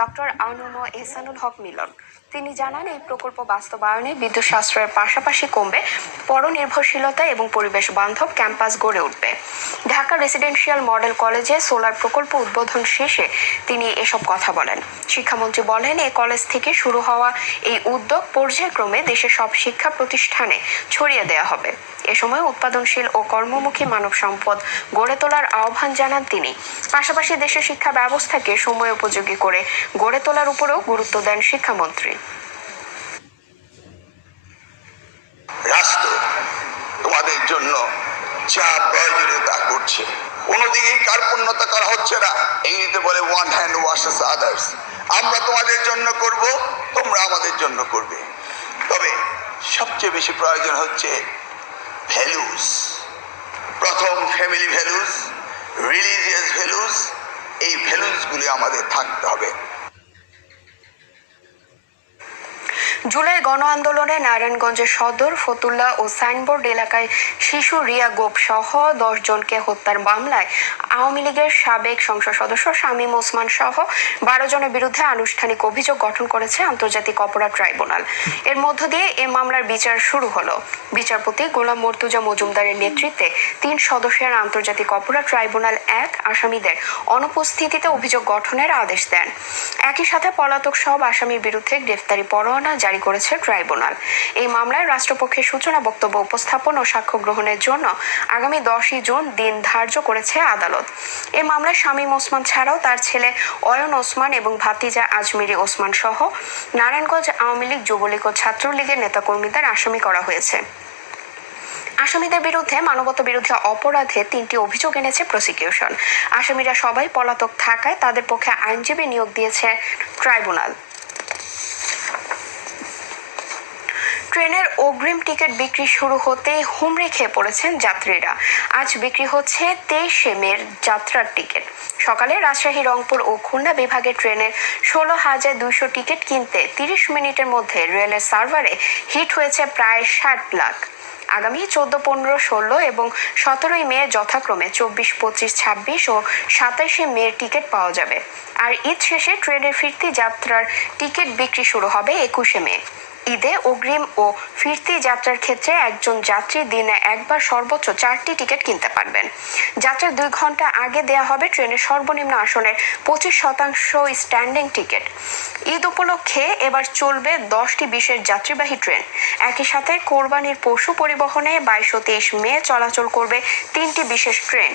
Doctor আনুম Ehsanul হক মিলন। তিনি জানান, এই প্রকল্প বাস্তবায়নে বিদ্যুৎ সাশ্রয়ের পাশাপাশি কমবে পরনির্ভরশীলতা এবং পরিবেশ বান্ধব ক্যাম্পাস গড়ে উঠবে। ঢাকা রেসিডেন্সিয়াল মডেল কলেজে সোলার প্রকল্প উদ্বোধন শেষে তিনি এসব কথা বলেন। শিক্ষামন্ত্রী বলেন, এই কলেজ থেকে শুরু হওয়া এই উদ্যোগ পর্যায়ক্রমে দেশের সব শিক্ষা প্রতিষ্ঠানে ছড়িয়ে দেওয়া হবে। এ সময় উৎপাদনশীল ও কর্মমুখী মানব সম্পদ গড়ে তোলার আহ্বান জানান তিনি। পাশাপাশি দেশের শিক্ষা ব্যবস্থাকে সময় উপযোগী করে গড়ে তোলার উপরেও গুরুত্ব দেন শিক্ষামন্ত্রী। রাষ্ট্র তোমাদের জন্য যা প্রয়োজনীয় তা করছে, কোনোদিকেই কার্পণ্যতা করা হচ্ছে না। ইংরেজিতে বলে ওয়ান হ্যান্ড ওয়াশেস আদার্স। আমরা তোমাদের জন্য করব, তোমরা আমাদের জন্য করবে। তবে সবচেয়ে বেশি প্রয়োজন হচ্ছে ভ্যালুস। প্রথম ফ্যামিলি ভ্যালুস, রিলিজিয়াস ভ্যালুস। এই ভ্যালুসগুলি আমাদের থাকতে হবে। জুলাই গণ আন্দোলনে নারায়ণগঞ্জের সদর, ফতুল্লা ও সাইনবোর্ড এলাকায় শিশু রিয়া গোপ সহ 10 জনকে হত্যার মামলায় আওয়ামী লীগের সাবেক সংসদ সদস্য শামীম ওসমান সহ 12 জনের বিরুদ্ধে আনুষ্ঠানিক অভিযোগ গঠন করেছে আন্তর্জাতিক অপরাধ ট্রাইব্যুনাল। এর মধ্য দিয়ে এ মামলার বিচার শুরু হলো। বিচারপতি গোলাম মর্তুজা মজুমদারের নেতৃত্বে 3 সদস্যের আন্তর্জাতিক অপরাধ ট্রাইব্যুনাল 1 আসামিদের অনুপস্থিতিতে অভিযোগ গঠনের আদেশ দেন। একই সাথে পলাতক সব আসামির বিরুদ্ধে গ্রেফতারি পরোয়ানা জারি করেছে ট্রাইব্যুনাল। এই মামলায় রাষ্ট্রপক্ষের সূচনা বক্তব্য উপস্থাপন ও সাক্ষ্য গ্রহণের জন্য আগামী 10 জুন দিন ধার্য করেছে আদালত। এই মামলায় শামীম ওসমান ছাড়াও তার ছেলে অয়ন ওসমান এবং ভাতিজা আজমিরি ওসমান সহ নারায়ণগঞ্জ আওয়ামী লীগ, যুবলীগ ও ছাত্রলীগের নেতাকর্মীদের আসামি করা হয়েছে। আসামিদের বিরুদ্ধে মানবতা বিরোধী অপরাধে 3টি অভিযোগ এনেছে প্রসিকিউশন। আসামিরা সবাই পলাতক থাকায় তাদের পক্ষে আইনজীবী নিয়োগ দিয়েছে ট্রাইব্যুনাল। ট্রেনের অগ্রিম টিকিট বিক্রি শুরু হতেই হুমড়ি খেয়ে পড়েছেন যাত্রীরা। আজ বিক্রি হচ্ছে 23শে মের যাত্রার টিকিট। সকালে রাজশাহী, রংপুর ও খুলনা বিভাগের ট্রেনের 16,200 টিকিট কিনতে 30 মিনিটের মধ্যে রেলের সার্ভারে হিট হয়েছে প্রায় 60 লাখ। আগামী 14, 15, 16 এবং 17 মে যথাক্রমে 24, 25, 26 ও 27শে মের টিকিট পাওয়া যাবে। আর ঈদ শেষে ট্রেনের ফিরতি যাত্রার টিকিট বিক্রি শুরু হবে 21শে মে। ঈদে অগ্রিম ও ফিরতি যাত্রার ক্ষেত্রে একজন যাত্রী দিনে একবার সর্বোচ্চ 4টি টিকিট কিনতে পারবেন। যাত্রার 2 ঘন্টা আগে দেয়া হবে ট্রেনের সর্বনিম্ন আসনের 25% স্ট্যান্ডিং টিকিট। ঈদ উপলক্ষে এবার চলবে 10টি বিশেষ যাত্রীবাহী ট্রেন। একই সাথে কোরবানির পশু পরিবহনে 22 ও 23 মে চলাচল করবে 3টি বিশেষ ট্রেন।